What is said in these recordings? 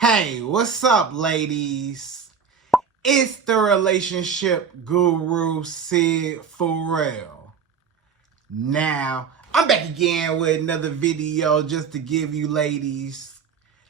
Hey, what's up, ladies? It's the relationship guru, Sydd Ferrell. Now, I'm back again with another video just to give you ladies.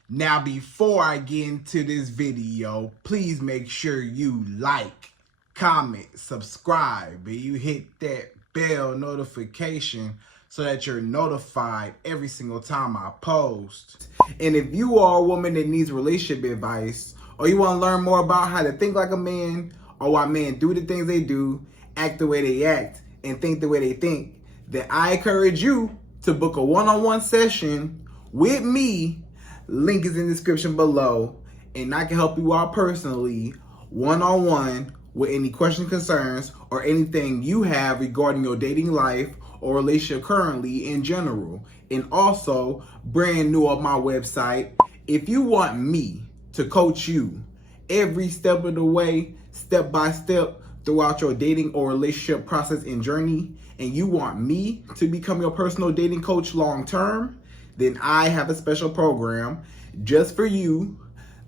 Now, before I get into this video, please make sure you like, comment, subscribe, and you hit that bell notification so that you're notified every single time I post. And if you are a woman that needs relationship advice, or you want to learn more about how to think like a man, or why men do the things they do, act the way they act, and think the way they think, then I encourage you to book a one-on-one session with me. Link is in the description below, and I can help you out personally, one-on-one, with any questions, concerns, or anything you have regarding your dating life or relationship currently in general. And also, brand new on my website, if you want me to coach you every step of the way, step by step, throughout your dating or relationship process and journey, and you want me to become your personal dating coach long term, then I have a special program just for you.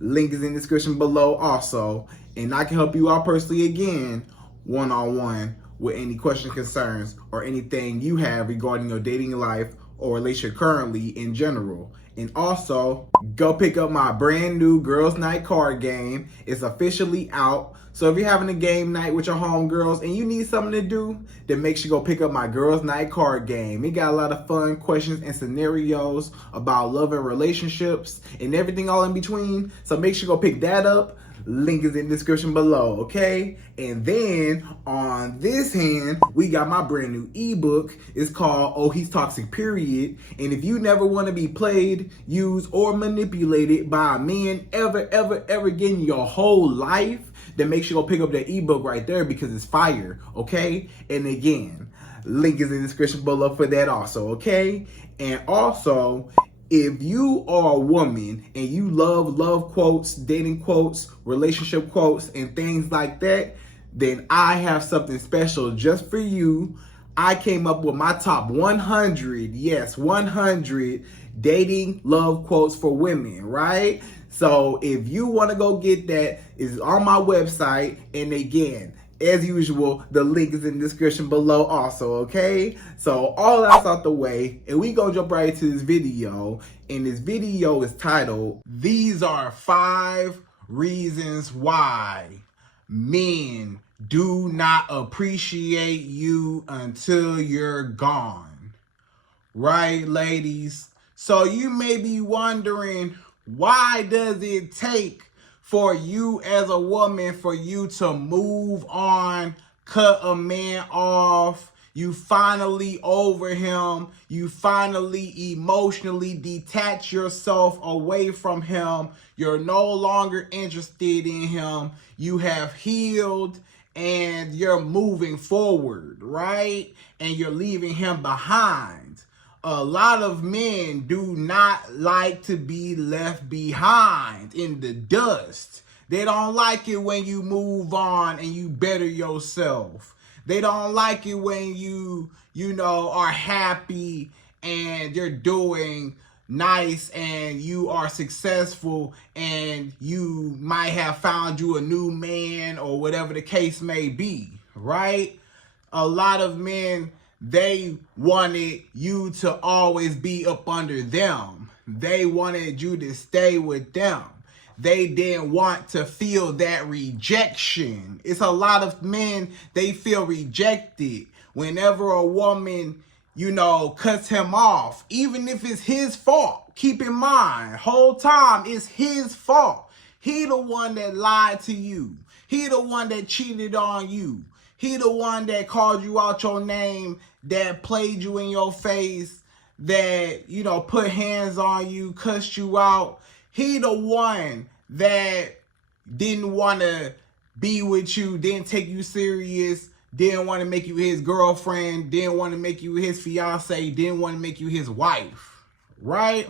Link is in the description below also, and I can help you out personally again, one-on-one, with any questions, concerns, or anything you have regarding your dating life or relationship currently in general. And also, go pick up my brand new Girls Night card game. It's officially out. So if you're having a game night with your homegirls and you need something to do, then make sure you go pick up my Girls Night card game. It got a lot of fun questions and scenarios about love and relationships and everything all in between. So make sure you go pick that up. Link is in the description below, okay? And then on this hand, we got my brand new ebook. It's called Oh He's Toxic Period. And if you never want to be played, used, or manipulated by a man ever again in your whole life, then make sure you go pick up that ebook right there because it's fire, okay? And again, link is in the description below for that also, okay? And also, if you are a woman and you love quotes, dating quotes, relationship quotes, and things like that, then I have something special just for you. I came up with my top 100, yes, 100 dating love quotes for women, right? So if you want to go get that, it's on my website. And again, as usual, the link is in the description below also, okay? So all that's out the way, and we gonna jump right into this video. And this video is titled, These Are 5 Reasons Why Men Do Not Appreciate You Until You're Gone. Right, ladies? So you may be wondering, why does it take for you as a woman, for you to move on, cut a man off, you finally over him, you finally emotionally detach yourself away from him, you're no longer interested in him, you have healed and you're moving forward, right? And you're leaving him behind. A lot of men do not like to be left behind in the dust. They don't like it when you move on and you better yourself. They don't like it when you are happy and you're doing nice and you are successful and you might have found you a new man or whatever the case may be, right? A lot of men, they wanted you to always be up under them. They wanted you to stay with them. They didn't want to feel that rejection. It's a lot of men, they feel rejected whenever a woman, cuts him off. Even if it's his fault. Keep in mind, whole time it's his fault. He the one that lied to you. He the one that cheated on you. He the one that called you out your name, that played you in your face, that, put hands on you, cussed you out. He the one that didn't want to be with you, didn't take you serious, didn't want to make you his girlfriend, didn't want to make you his fiance, didn't want to make you his wife, right?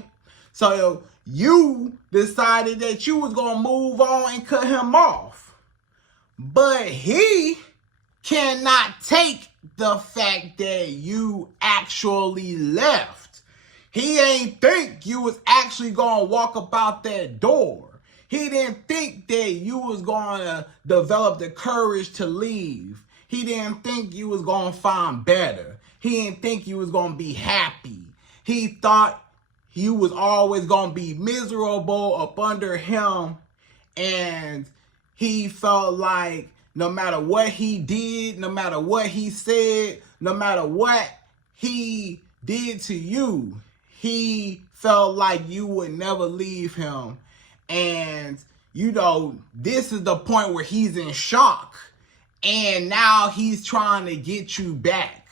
So you decided that you was going to move on and cut him off. But he cannot take the fact that you actually left. He ain't think you was actually gonna walk about that door. He didn't think that you was going to develop the courage to leave. He didn't think you was going to find better. He didn't think you was going to be happy. He thought you was always going to be miserable up under him. And he felt like no matter what he did, no matter what he said, no matter what he did to you, he felt like you would never leave him. And, this is the point where he's in shock. And now he's trying to get you back.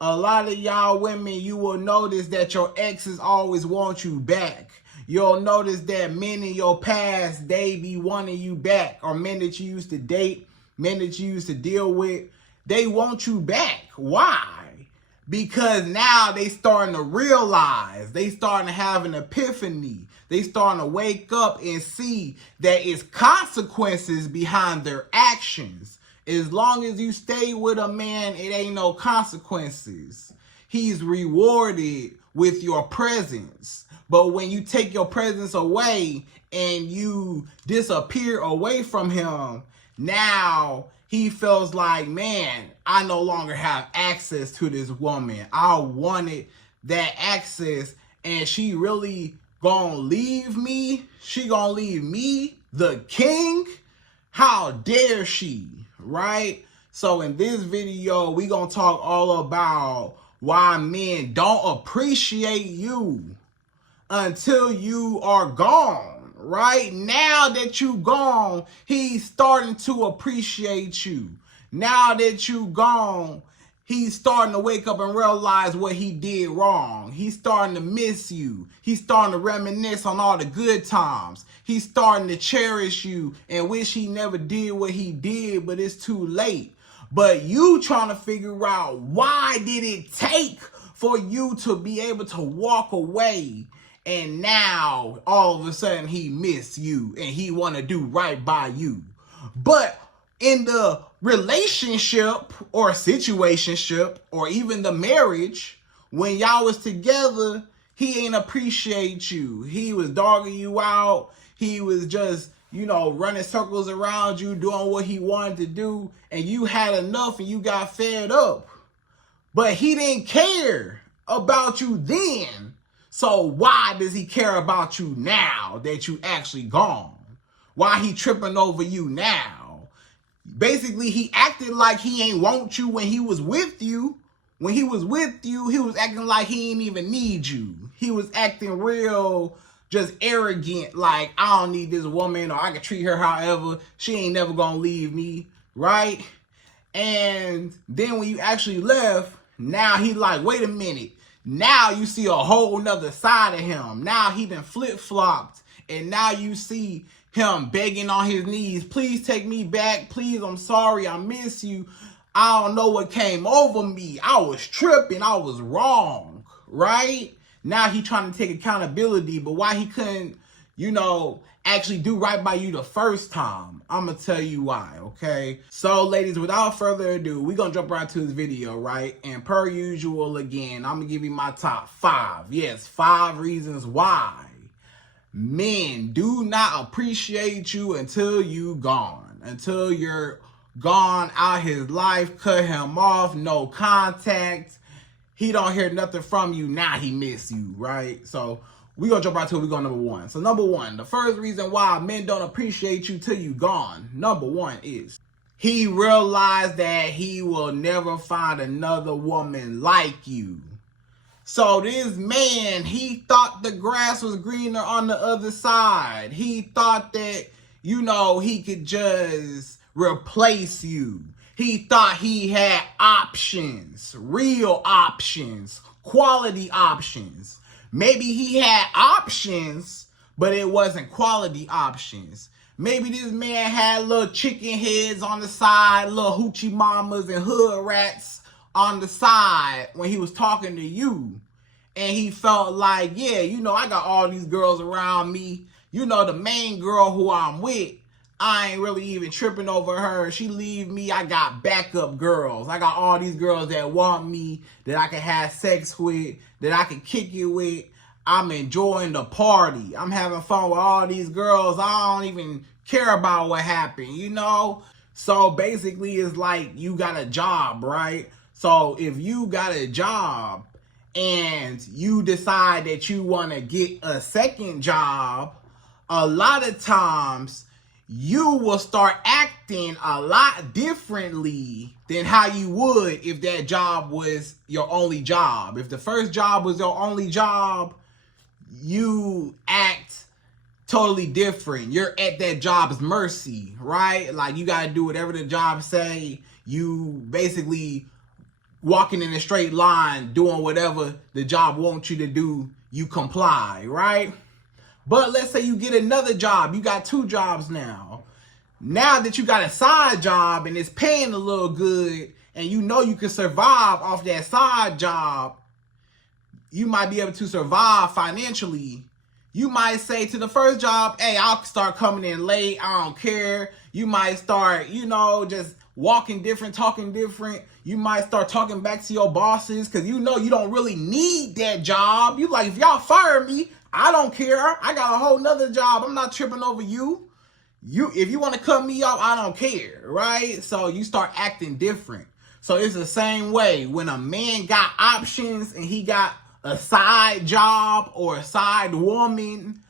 A lot of y'all women, you will notice that your exes always want you back. You'll notice that men in your past, they be wanting you back. Or men that you used to date, men that you used to deal with, they want you back. Why? Because now they starting to realize, they starting to have an epiphany. They starting to wake up and see that it's consequences behind their actions. As long as you stay with a man, it ain't no consequences. He's rewarded with your presence. But when you take your presence away and you disappear away from him, now he feels like, man, I no longer have access to this woman. I wanted that access, and she really gonna leave me? She gonna leave me, the king? How dare she, right? So in this video, we gonna talk all about why men don't appreciate you until you are gone, right? Now that you gone, he's starting to appreciate you. Now that you gone, he's starting to wake up and realize what he did wrong. He's starting to miss you. He's starting to reminisce on all the good times. He's starting to cherish you and wish he never did what he did, but it's too late. But you trying to figure out, why did it take for you to be able to walk away? And now, all of a sudden, he miss you and he want to do right by you. But in the relationship or situationship or even the marriage, when y'all was together, he ain't appreciate you. He was dogging you out. He was just, running circles around you, doing what he wanted to do. And you had enough and you got fed up. But he didn't care about you then. So why does he care about you now that you actually gone? Why he tripping over you now? Basically, he acted like he ain't want you when he was with you. When he was with you, he was acting like he ain't even need you. He was acting real, just arrogant, like, I don't need this woman, or I can treat her however. She ain't never gonna leave me, right? And then when you actually left, now he like, wait a minute. Now you see a whole nother side of him. Now he done flip-flopped. And now you see him begging on his knees, please take me back. Please, I'm sorry. I miss you. I don't know what came over me. I was tripping. I was wrong, right? Now he trying to take accountability. But why he couldn't, actually do right by you the first time? I'm going to tell you why, okay? So, ladies, without further ado, we're going to jump right into this video, right? And per usual, again, I'm going to give you my top 5. Yes, 5 reasons why men do not appreciate you until you gone. Until you're gone out his life, cut him off, no contact. He don't hear nothing from you. Now he miss you, right? So, we're going to jump right to it. We're going number 1. So number 1, the first reason why men don't appreciate you till you gone. Number 1 is he realized that he will never find another woman like you. So this man, he thought the grass was greener on the other side. He thought that, he could just replace you. He thought he had options, real options, quality options. Maybe he had options, but it wasn't quality options. Maybe this man had little chicken heads on the side, little hoochie mamas and hood rats on the side when he was talking to you. And he felt like, yeah, I got all these girls around me. The main girl who I'm with, I ain't really even tripping over her. She leave me, I got backup girls. I got all these girls that want me, that I can have sex with, that I can kick it with. I'm enjoying the party. I'm having fun with all these girls. I don't even care about what happened, you know? So basically it's like you got a job, right? So if you got a job and you decide that you want to get a second job, a lot of times you will start acting a lot differently than how you would if that job was your only job. If the first job was your only job, you act totally different. You're at that job's mercy, right? Like you gotta do whatever the job say. You basically walking in a straight line, doing whatever the job wants you to do, you comply, right? But let's say you get another job. You got two jobs now. Now that you got a side job and it's paying a little good and you know you can survive off that side job, you might be able to survive financially. You might say to the first job, hey, I'll start coming in late. I don't care. You might start, just walking different, talking different. You might start talking back to your bosses because you know you don't really need that job. You like, if y'all fire me, I don't care. I got a whole nother job. I'm not tripping over you. If you want to cut me off, I don't care, right? So you start acting different. So it's the same way when a man got options and he got a side job or a side woman,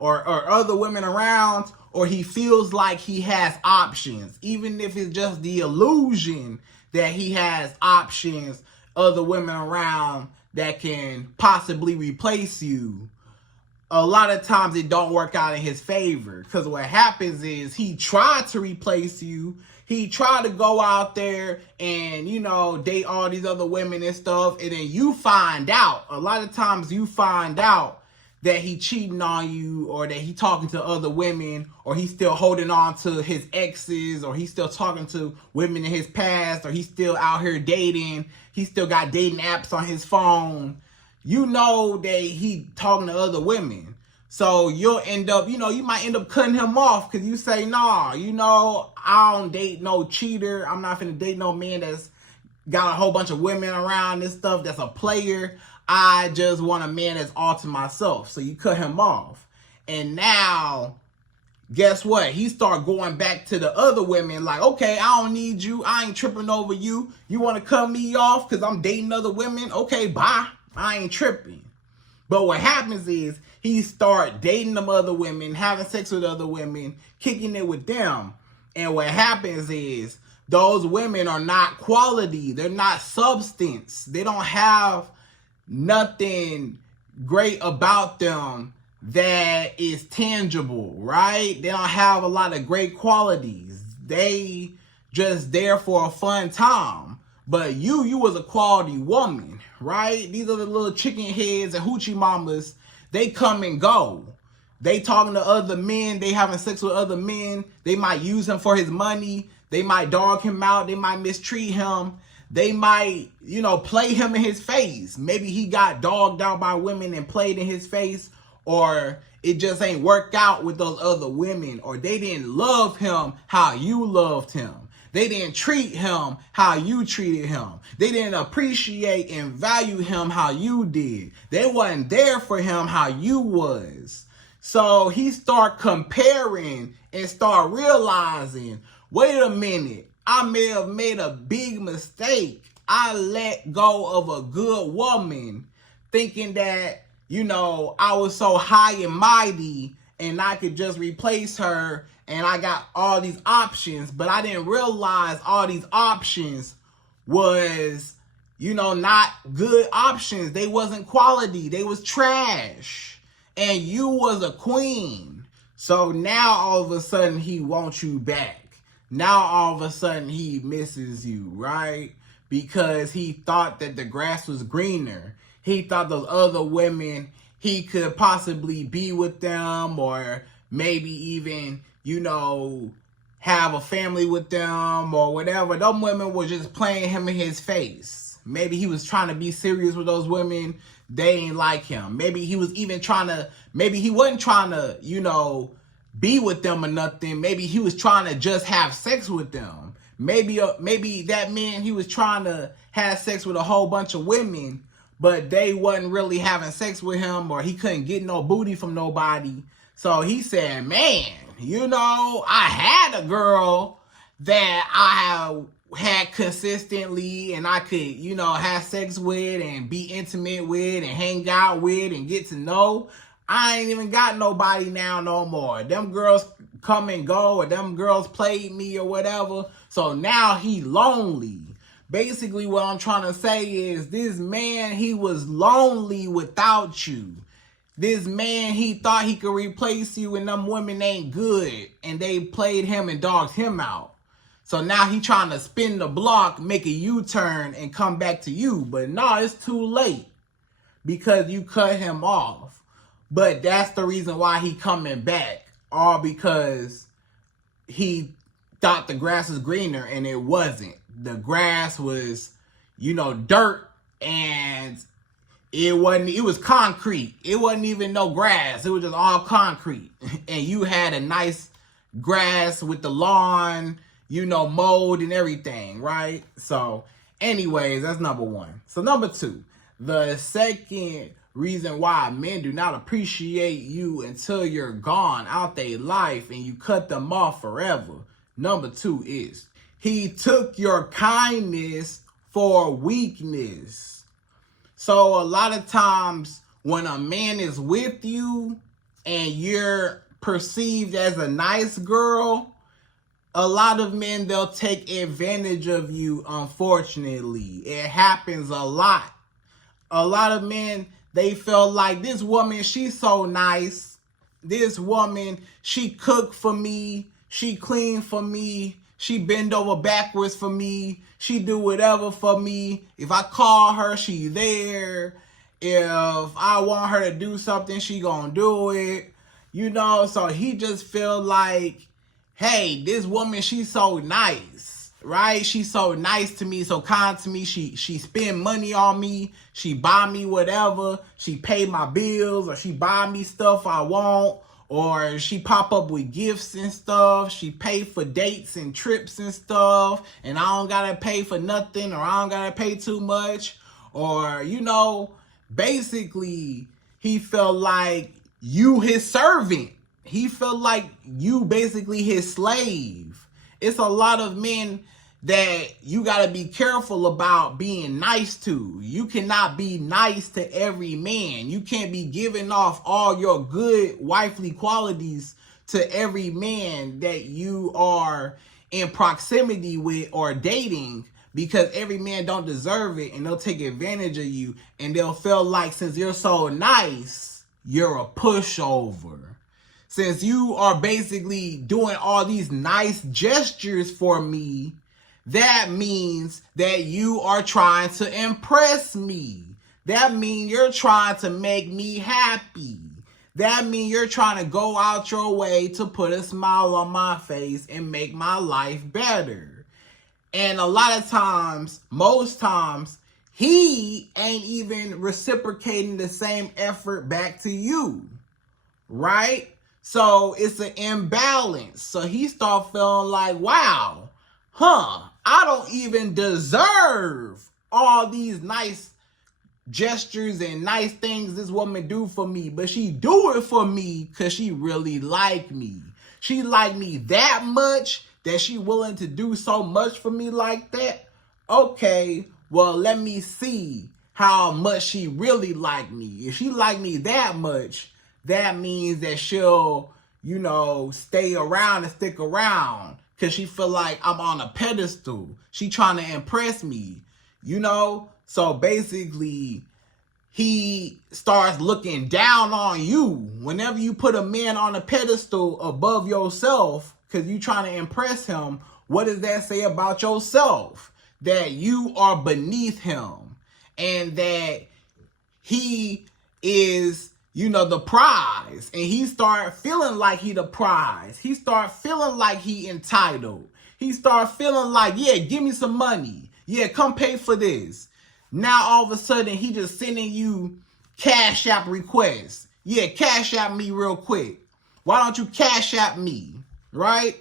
or other women around, or he feels like he has options, even if it's just the illusion that he has options, other women around that can possibly replace you. A lot of times it don't work out in his favor because what happens is he tried to replace you. He tried to go out there and, date all these other women and stuff. And then you find out, a lot of times you find out that he cheating on you or that he talking to other women or he's still holding on to his exes or he's still talking to women in his past or he's still out here dating. He still got dating apps on his phone. You know that he talking to other women. So you'll end up, you might end up cutting him off because you say, nah, I don't date no cheater. I'm not finna date no man that's got a whole bunch of women around and stuff that's a player. I just want a man that's all to myself. So you cut him off. And now, guess what? He start going back to the other women like, okay, I don't need you. I ain't tripping over you. You want to cut me off because I'm dating other women? Okay, bye. I ain't tripping. But what happens is he start dating them other women, having sex with other women, kicking it with them. And what happens is those women are not quality. They're not substance. They don't have nothing great about them that is tangible, right? They don't have a lot of great qualities. They just there for a fun time. But you was a quality woman, right? These are the little chicken heads and hoochie mamas. They come and go. They talking to other men. They having sex with other men. They might use him for his money. They might dog him out. They might mistreat him. They might, play him in his face. Maybe he got dogged out by women and played in his face. Or it just ain't worked out with those other women. Or they didn't love him how you loved him. They didn't treat him how you treated him. They didn't appreciate and value him how you did. They wasn't there for him how you was. So he start comparing and start realizing, wait a minute, I may have made a big mistake. I let go of a good woman thinking that, I was so high and mighty and I could just replace her and I got all these options, but I didn't realize all these options was, not good options. They wasn't quality. They was trash. And you was a queen. So now all of a sudden he wants you back. Now all of a sudden he misses you, right? Because he thought that the grass was greener. He thought those other women, he could possibly be with them or maybe even, have a family with them or whatever. Those women were just playing him in his face. Maybe he was trying to be serious with those women. They ain't like him. Maybe he was even maybe he wasn't trying to, be with them or nothing. Maybe he was trying to just have sex with them. Maybe that man, he was trying to have sex with a whole bunch of women, but they wasn't really having sex with him, or he couldn't get no booty from nobody. So he said, man, I had a girl that I had consistently and I could, have sex with and be intimate with and hang out with and get to know. I ain't even got nobody now no more. Them girls come and go, or them girls played me or whatever. So now he lonely. Basically what I'm trying to say is this man, he was lonely without you. This man, he thought he could replace you, and them women ain't good. And they played him and dogged him out. So now he trying to spin the block, make a U-turn, and come back to you. But no, it's too late because you cut him off. But that's the reason why he coming back. All because he thought the grass was greener, and it wasn't. The grass was, dirt, and it was concrete. It wasn't even no grass. It was just all concrete. And you had a nice grass with the lawn, mold and everything, right? So, anyways, that's number one. So, number two, the second reason why men do not appreciate you until you're gone out their life and you cut them off forever. Number two is he took your kindness for weakness. So a lot of times when a man is with you and you're perceived as a nice girl, a lot of men, they'll take advantage of you, unfortunately. It happens a lot. A lot of men, they feel like this woman, she's so nice. This woman, she cook for me. She clean for me. She bend over backwards for me. She do whatever for me. If I call her, she there. If I want her to do something, she gonna do it. So he just feel like, hey, this woman, she's so nice, right? She's so nice to me, so kind to me. She spend money on me. She buy me whatever. She pay my bills, or she buy me stuff I want. Or she pop up with gifts and stuff. She pay for dates and trips and stuff. And I don't gotta pay for nothing, or I don't gotta pay too much. Or, basically, he felt like you his servant. He felt like you basically his slave. It's a lot of men that you got to be careful about being nice to. You cannot be nice to every man. You can't be giving off all your good wifely qualities to every man that you are in proximity with or dating, because every man don't deserve it, and they'll take advantage of you, and they'll feel like since you're so nice, you're a pushover. Since you are basically doing all these nice gestures for me, that means that you are trying to impress me. That means you're trying to make me happy. That means you're trying to go out your way to put a smile on my face and make my life better. And a lot of times, most times, he ain't even reciprocating the same effort back to you, right? So it's an imbalance. So he start feeling like, wow, I don't even deserve all these nice gestures and nice things this woman do for me, but she do it for me because she really like me. She like me that much that she willing to do so much for me like that. Okay, well, let me see how much she really like me. If she like me that much, that means that she'll, stay around and stick around. Because she feel like I'm on a pedestal. She trying to impress me, So basically, he starts looking down on you. Whenever you put a man on a pedestal above yourself, because you trying to impress him, what does that say about yourself? That you are beneath him. And that he is, the prize. And he start feeling like he the prize. He start feeling like he entitled. He start feeling like, yeah, give me some money. Yeah, come pay for this. Now all of a sudden he just sending you Cashapp requests. Yeah, Cashapp me real quick. Why don't you Cashapp me? Right?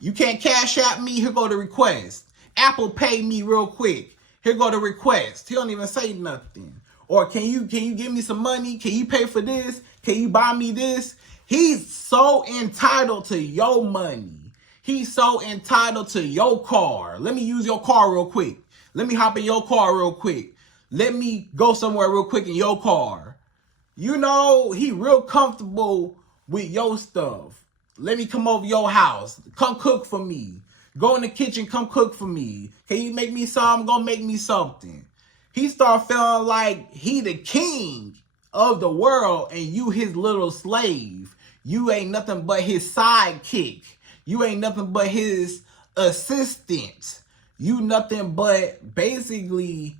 You can't Cashapp me, here go the request. Apple Pay me real quick. Here go the request. He don't even say nothing. Or can you give me some money? Can you pay for this? Can you buy me this? He's so entitled to your money. He's so entitled to your car. Let me use your car real quick. Let me hop in your car real quick. Let me go somewhere real quick in your car. You know, he real comfortable with your stuff. Let me come over your house. Come cook for me. Go in the kitchen, come cook for me. Can you make me something? Go make me something. He start feeling like he the king of the world and you his little slave. You ain't nothing but his sidekick. You ain't nothing but his assistant. You nothing but basically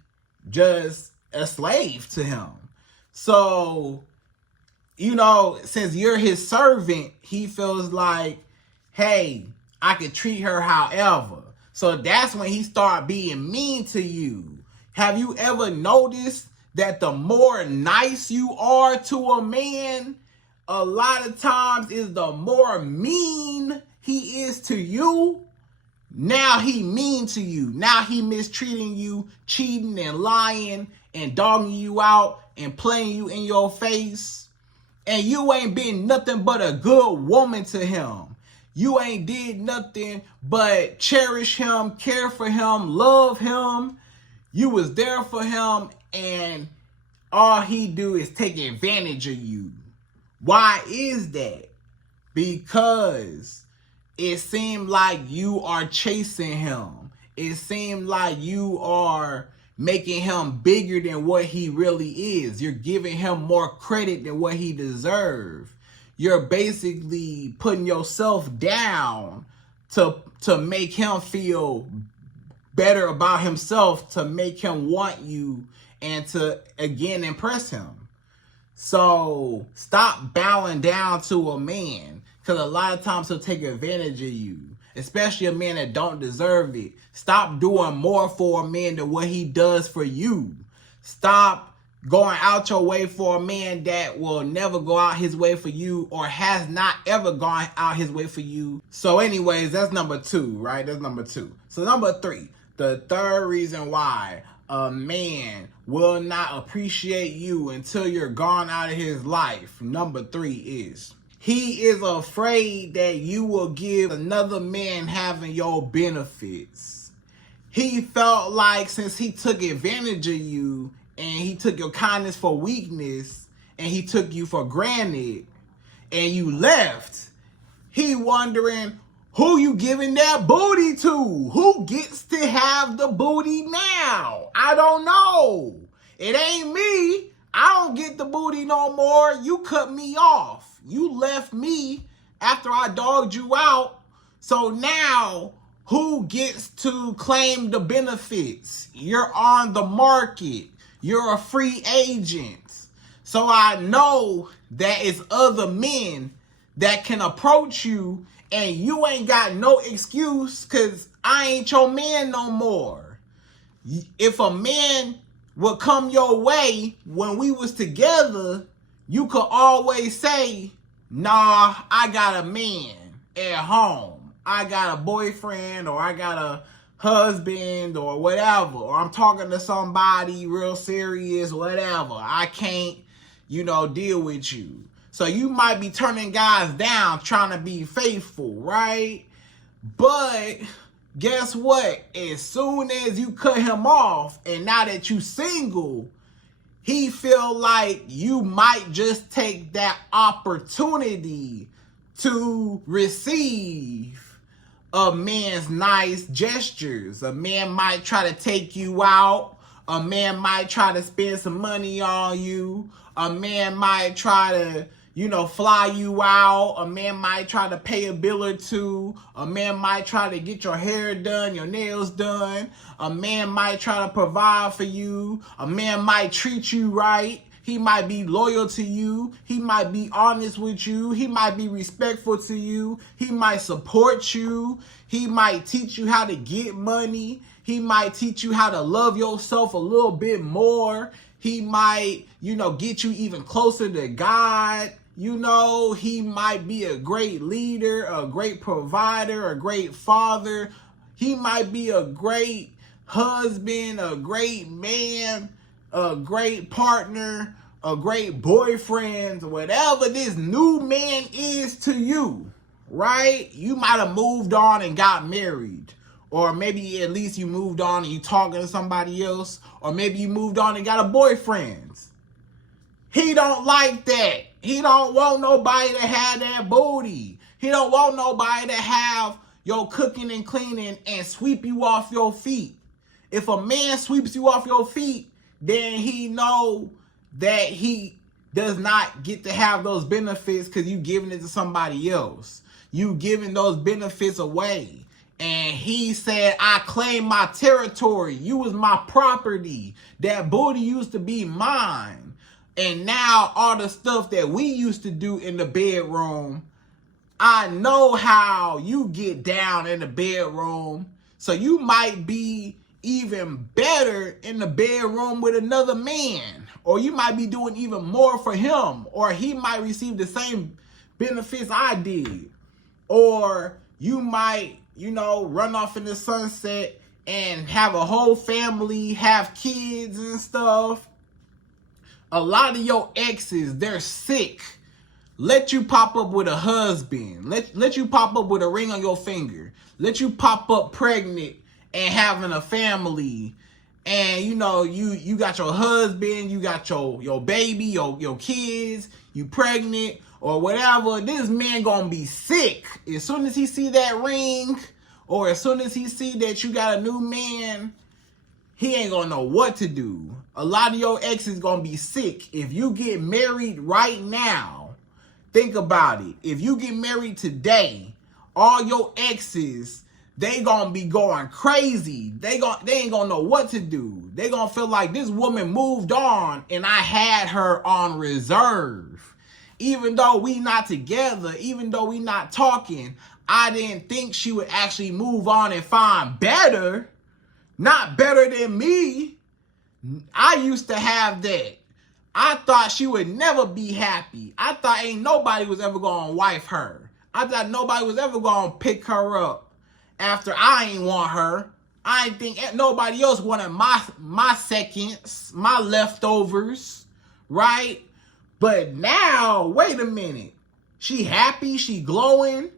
just a slave to him. So, you know, since you're his servant, he feels like, hey, I can treat her however. So that's when he start being mean to you. Have you ever noticed that the more nice you are to a man, a lot of times is the more mean he is to you? Now he mean to you. Now he mistreating you, cheating and lying and dogging you out and playing you in your face. And you ain't been nothing but a good woman to him. You ain't did nothing but cherish him, care for him, love him. You was there for him and all he do is take advantage of you. Why is that? Because it seemed like you are chasing him. It seemed like you are making him bigger than what he really is. You're giving him more credit than what he deserves. You're basically putting yourself down to make him feel better about himself, to make him want you and to again impress him. So stop bowing down to a man, because a lot of times he'll take advantage of you, especially a man that don't deserve it. Stop doing more for a man than what he does for you. Stop going out your way for a man that will never go out his way for you or has not ever gone out his way for you. So anyways, that's number 2, right? That's number 2. So number 3, the third reason why a man will not appreciate you until you're gone out of his life. Number 3 is he is afraid that you will give another man having your benefits. He felt like since he took advantage of you and he took your kindness for weakness and he took you for granted and you left, he wondering who you giving that booty to? Who gets to have the booty now? I don't know. It ain't me. I don't get the booty no more. You cut me off. You left me after I dogged you out. So now, who gets to claim the benefits? You're on the market. You're a free agent. So I know that it's other men that can approach you and you ain't got no excuse because I ain't your man no more. If a man would come your way when we was together, you could always say, nah, I got a man at home. I got a boyfriend or I got a husband or whatever. Or I'm talking to somebody real serious, whatever. I can't, deal with you. So you might be turning guys down trying to be faithful, right? But guess what? As soon as you cut him off and now that you single, he feel like you might just take that opportunity to receive a man's nice gestures. A man might try to take you out. A man might try to spend some money on you. A man might try to, fly you out. A man might try to pay a bill or two. A man might try to get your hair done, your nails done. A man might try to provide for you. A man might treat you right. He might be loyal to you. He might be honest with you. He might be respectful to you. He might support you. He might teach you how to get money. He might teach you how to love yourself a little bit more. He might, get you even closer to God. He might be a great leader, a great provider, a great father. He might be a great husband, a great man, a great partner, a great boyfriend, whatever this new man is to you, right? You might have moved on and got married. Or maybe at least you moved on and you talking to somebody else. Or maybe you moved on and got a boyfriend. He don't like that. He don't want nobody to have that booty. He don't want nobody to have your cooking and cleaning and sweep you off your feet. If a man sweeps you off your feet, then he know that he does not get to have those benefits because you giving it to somebody else. You giving those benefits away. And he said, I claim my territory. You was my property. That booty used to be mine. And now all the stuff that we used to do in the bedroom, I know how you get down in the bedroom. So you might be even better in the bedroom with another man. Or you might be doing even more for him. Or he might receive the same benefits I did. Or you might, run off in the sunset and have a whole family, have kids and stuff. A lot of your exes, they're sick. Let you pop up with a husband. Let you pop up with a ring on your finger. Let you pop up pregnant and having a family. And you got your husband, you got your baby, your kids, you pregnant or whatever. This man gonna be sick. As soon as he see that ring, or as soon as he see that you got a new man, he ain't gonna know what to do. A lot of your exes gonna be sick. If you get married right now, think about it. If you get married today, all your exes, they gonna be going crazy. They ain't gonna know what to do. They gonna feel like this woman moved on and I had her on reserve. Even though we not together, even though we not talking, I didn't think she would actually move on and find better. Not better than me. I used to have that. I thought she would never be happy. I thought ain't nobody was ever gonna wife her. I thought nobody was ever gonna pick her up after I ain't want her. I ain't think nobody else wanted my seconds, my leftovers, right? But now, wait a minute. She happy, she glowing,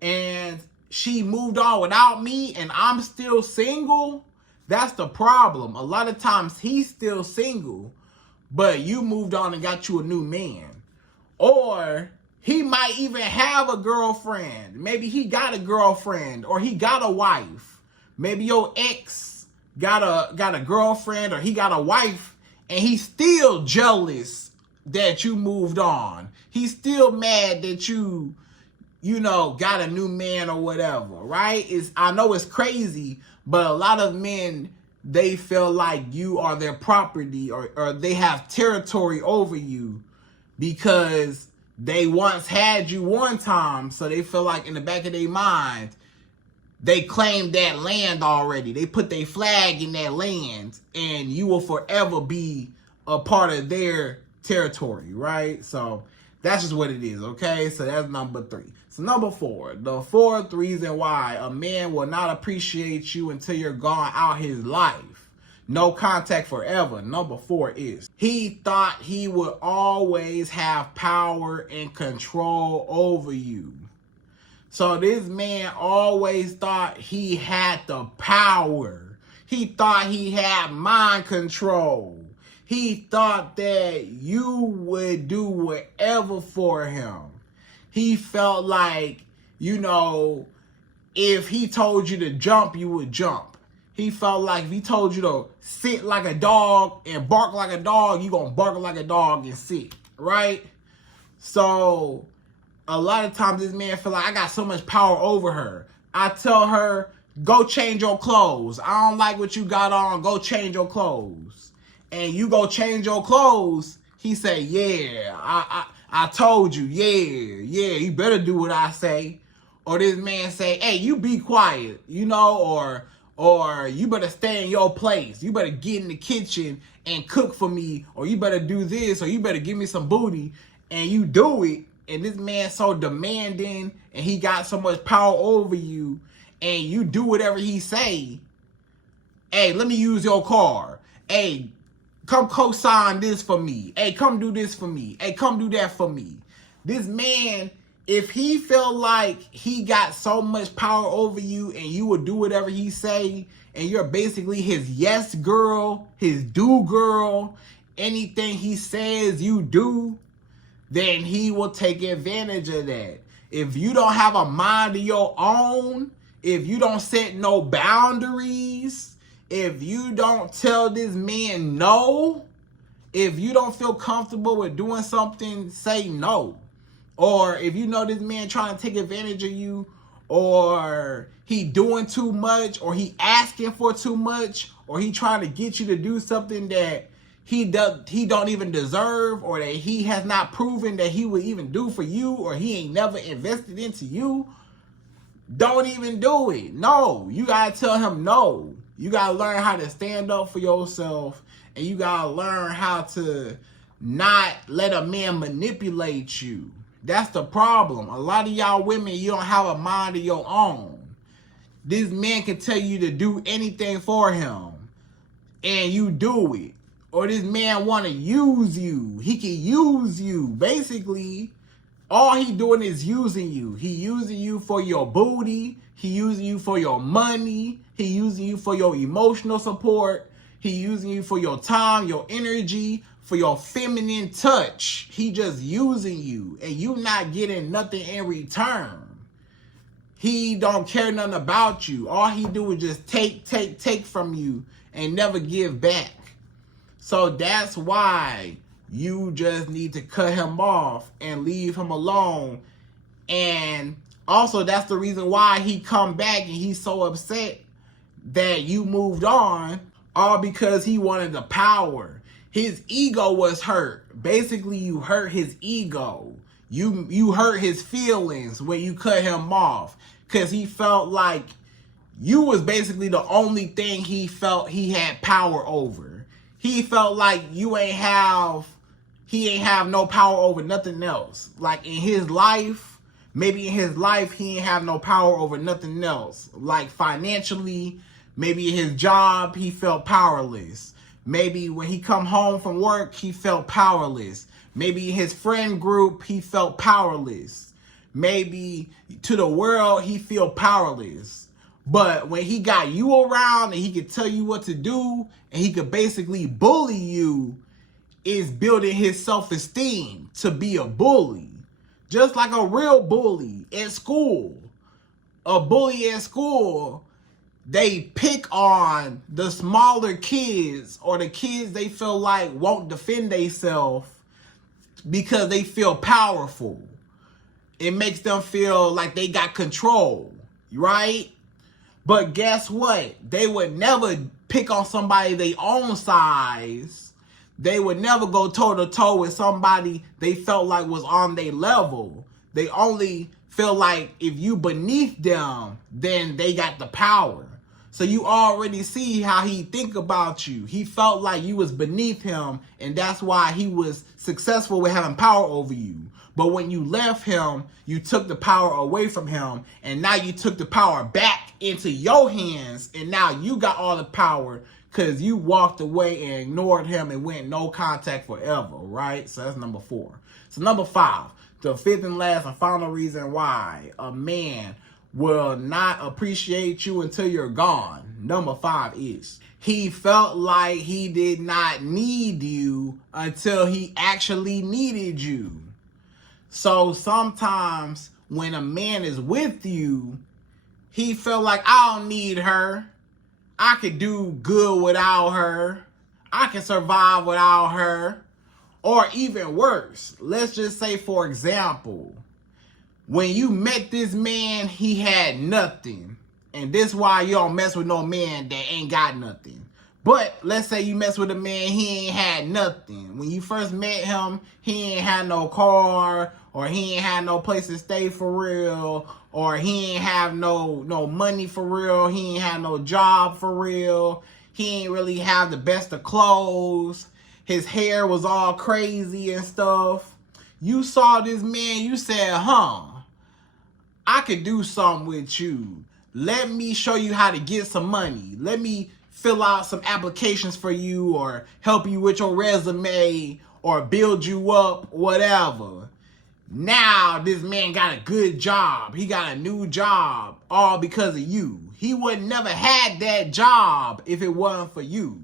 and she moved on without me, and I'm still single. That's the problem. A lot of times he's still single, but you moved on and got you a new man. Or he might even have a girlfriend. Maybe he got a girlfriend or he got a wife. Maybe your ex got a girlfriend or he got a wife and he's still jealous that you moved on. He's still mad that you got a new man or whatever, right? I know it's crazy, but a lot of men, they feel like you are their property or they have territory over you because they once had you one time. So they feel like in the back of their mind, they claimed that land already. They put their flag in that land and you will forever be a part of their territory, right? So that's just what it is, okay? So that's number 3. So number 4, the fourth reason why a man will not appreciate you until you're gone out his life. No contact forever. Number 4 is he thought he would always have power and control over you. So this man always thought he had the power. He thought he had mind control. He thought that you would do whatever for him. He felt like, if he told you to jump, you would jump. He felt like if he told you to sit like a dog and bark like a dog, you gonna bark like a dog and sit, right? So a lot of times this man feel like I got so much power over her. I tell her, go change your clothes. I don't like what you got on. Go change your clothes. And you go change your clothes. He say, yeah, I told you, yeah, you better do what I say. Or this man say, hey, you be quiet, or you better stay in your place. You better get in the kitchen and cook for me, or you better do this, or you better give me some booty, and you do it. And this man so demanding, and he got so much power over you, and you do whatever he say. Hey, let me use your car. Hey, Come co-sign this for me. Hey, come do this for me. Hey, come do that for me. This man, if he felt like he got so much power over you and you will do whatever he say, and you're basically his yes girl, his do girl, anything he says you do, then he will take advantage of that. If you don't have a mind of your own, if you don't set no boundaries, if you don't tell this man no, if you don't feel comfortable with doing something, say no. Or if you know this man trying to take advantage of you, or he doing too much, or he asking for too much, or he trying to get you to do something that he don't even deserve, or that he has not proven that he would even do for you, or he ain't never invested into you, don't even do it. No, you gotta tell him no. You gotta learn how to stand up for yourself, and you gotta learn how to not let a man manipulate you. That's the problem. A lot of y'all women, you don't have a mind of your own. This man can tell you to do anything for him, and you do it. Or this man want to use you. He can use you. Basically, all he doing is using you. He using you for your booty. He using you for your money. He using you for your emotional support. He using you for your time, your energy, for your feminine touch. He just using you, and you not getting nothing in return. He don't care nothing about you. All he do is just take from you and never give back. So that's why you just need to cut him off and leave him alone. And also that's the reason why he come back and he's so upset that you moved on, all because he wanted the power. His ego was hurt. Basically, you hurt his ego. You hurt his feelings when you cut him off, because he felt like you was basically the only thing he felt he had power over. He felt like he ain't have no power over nothing else. Like in his life, maybe in his life, he ain't have no power over nothing else. Like financially, maybe in his job, he felt powerless. Maybe when he come home from work, he felt powerless. Maybe in his friend group, he felt powerless. Maybe to the world, he feel powerless. But when he got you around and he could tell you what to do and he could basically bully you, is building his self-esteem to be a bully. Just like a real bully at school. A bully at school, they pick on the smaller kids or the kids they feel like won't defend themselves because they feel powerful. It makes them feel like they got control, right? But guess what? They would never pick on somebody their own size. They would never go toe-to-toe with somebody they felt like was on their level. They only feel like if you beneath them, then they got the power. So you already see how he think about you. He felt like you was beneath him, and that's why he was successful with having power over you. But when you left him, you took the power away from him, and now you took the power back into your hands, and now you got all the power because you walked away and ignored him and went no contact forever, right? So that's number 4. So number 5, the fifth and last and final reason why a man will not appreciate you until you're gone. Number 5 is he felt like he did not need you until he actually needed you. So sometimes when a man is with you, he felt like, I don't need her. I could do good without her. I can survive without her. Or even worse, let's just say, for example, when you met this man, he had nothing. And this why you don't mess with no man that ain't got nothing. But let's say you mess with a man, he ain't had nothing. When you first met him, he ain't had no car, or he ain't had no place to stay for real, or he ain't have no money for real, he ain't have no job for real, he ain't really have the best of clothes, his hair was all crazy and stuff. You saw this man, you said, I could do something with you. Let me show you how to get some money. Let me fill out some applications for you or help you with your resume or build you up, whatever. Now this man got a good job. He got a new job all because of you. He would never had that job if it wasn't for you.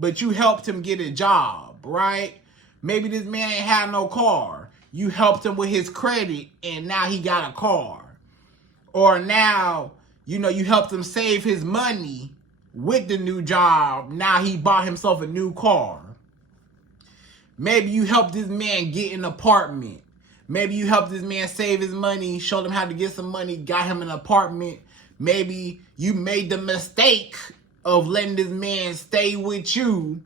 But you helped him get a job, right? Maybe this man ain't had no car. You helped him with his credit and now he got a car. Or now, you helped him save his money with the new job. Now he bought himself a new car. Maybe you helped this man get an apartment. Maybe you helped this man save his money, showed him how to get some money, got him an apartment. Maybe you made the mistake of letting this man stay with you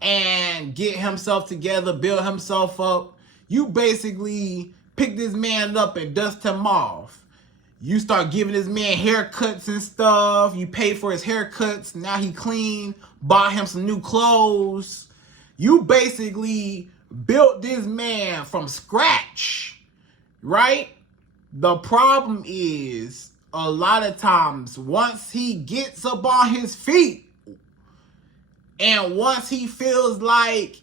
and get himself together, build himself up. You basically pick this man up and dust him off. You start giving this man haircuts and stuff. You pay for his haircuts. Now he clean. Bought him some new clothes. You basically built this man from scratch, right? The problem is, a lot of times, once he gets up on his feet and once he feels like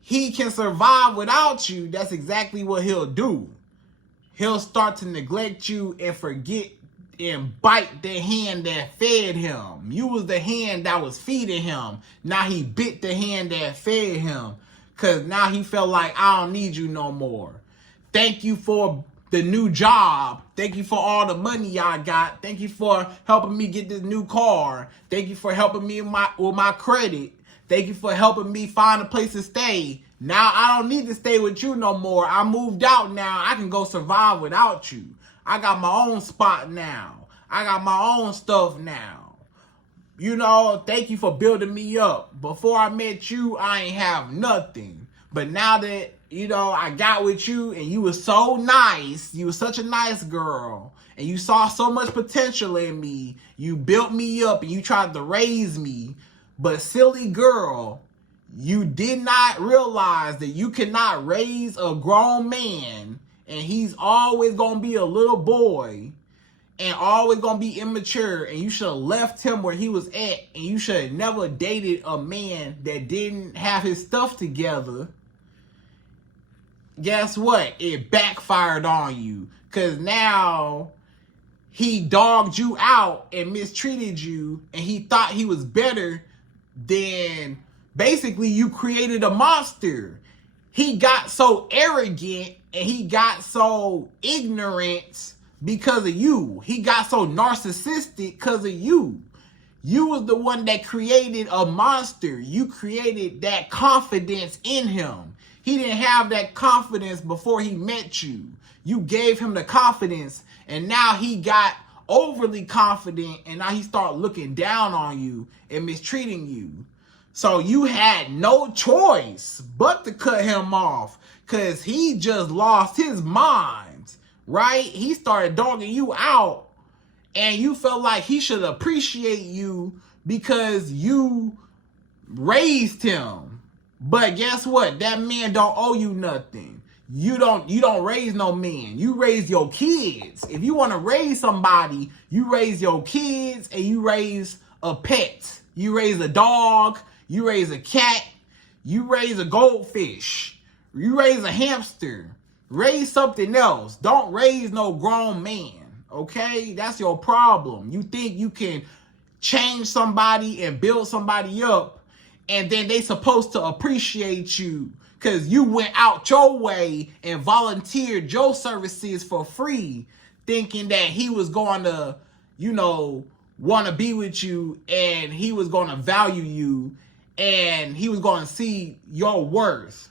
he can survive without you, that's exactly what he'll do. He'll start to neglect you and forget and bite the hand that fed him. You was the hand that was feeding him. Now he bit the hand that fed him. Because now he felt like, I don't need you no more. Thank you for the new job. Thank you for all the money I got. Thank you for helping me get this new car. Thank you for helping me with my credit. Thank you for helping me find a place to stay. Now I don't need to stay with you no more. I moved out now. I can go survive without you. I got my own spot now. I got my own stuff now. Thank you for building me up. Before I met you, I ain't have nothing. But now that, I got with you and you was so nice, you was such a nice girl, and you saw so much potential in me, you built me up and you tried to raise me. But silly girl, you did not realize that you cannot raise a grown man and he's always going to be a little boy and always going to be immature, and you should have left him where he was at, and you should have never dated a man that didn't have his stuff together. Guess what? It backfired on you, because now he dogged you out and mistreated you, and he thought he was better than basically you created a monster. He got so arrogant and he got so ignorant because of you. He got so narcissistic because of you. You was the one that created a monster. You created that confidence in him. He didn't have that confidence before he met you. You gave him the confidence, and now he got overly confident, and now he started looking down on you and mistreating you. So you had no choice but to cut him off, because he just lost his mind. Right? He started dogging you out, and you felt like he should appreciate you because you raised him. But guess what? That man don't owe you nothing. You don't raise no man. You raise your kids. If you want to raise somebody, you raise your kids and you raise a pet. You raise a dog, you raise a cat, you raise a goldfish, you raise a hamster. Raise something else. Don't raise no grown man, okay? That's your problem. You think you can change somebody and build somebody up, and then they supposed to appreciate you because you went out your way and volunteered your services for free, thinking that he was going to, want to be with you, and he was going to value you, and he was going to see your worth.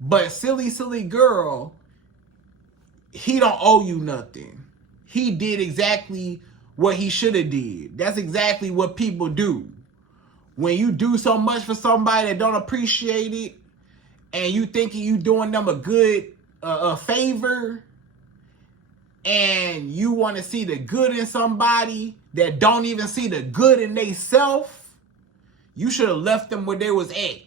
But silly girl, he don't owe you nothing. He did exactly what he should have did. That's exactly what people do. When you do so much for somebody that don't appreciate it, and you thinking you doing them a good a favor, and you want to see the good in somebody that don't even see the good in they self, you should have left them where they was at.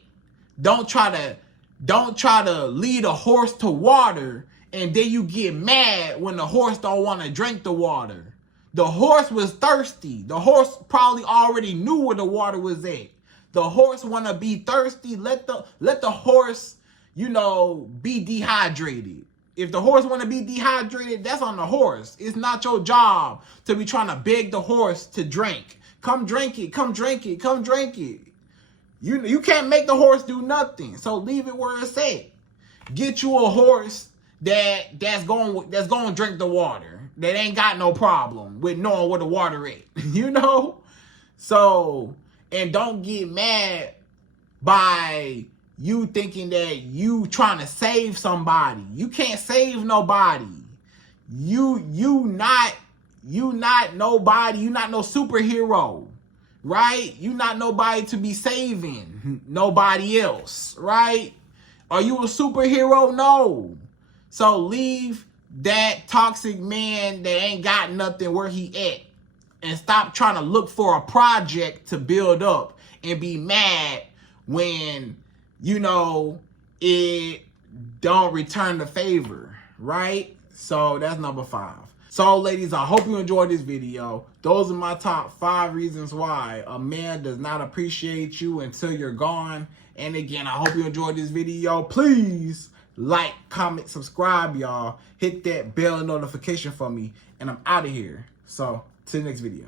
Don't try to lead a horse to water, and then you get mad when the horse don't want to drink the water. The horse was thirsty. The horse probably already knew where the water was at. The horse want to be thirsty. Let the horse, you know, be dehydrated. If the horse want to be dehydrated, that's on the horse. It's not your job to be trying to beg the horse to drink. Come drink it, come drink it, come drink it. You can't make the horse do nothing. So leave it where it's at. Get you a horse that's going to drink the water. That ain't got no problem with knowing where the water is. You know? So, and don't get mad by you thinking that you trying to save somebody. You can't save nobody. You not nobody. You not no superhero, right? You not nobody to be saving nobody else, right? Are you a superhero? No. So leave that toxic man that ain't got nothing where he at, and stop trying to look for a project to build up and be mad when, you know, it don't return the favor, right? So that's number 5. So ladies, I hope you enjoyed this video. Those are my top 5 reasons why a man does not appreciate you until you're gone. And again, I hope you enjoyed this video. Please like, comment, subscribe, y'all. Hit that bell notification for me. And I'm out of here. So, to the next video.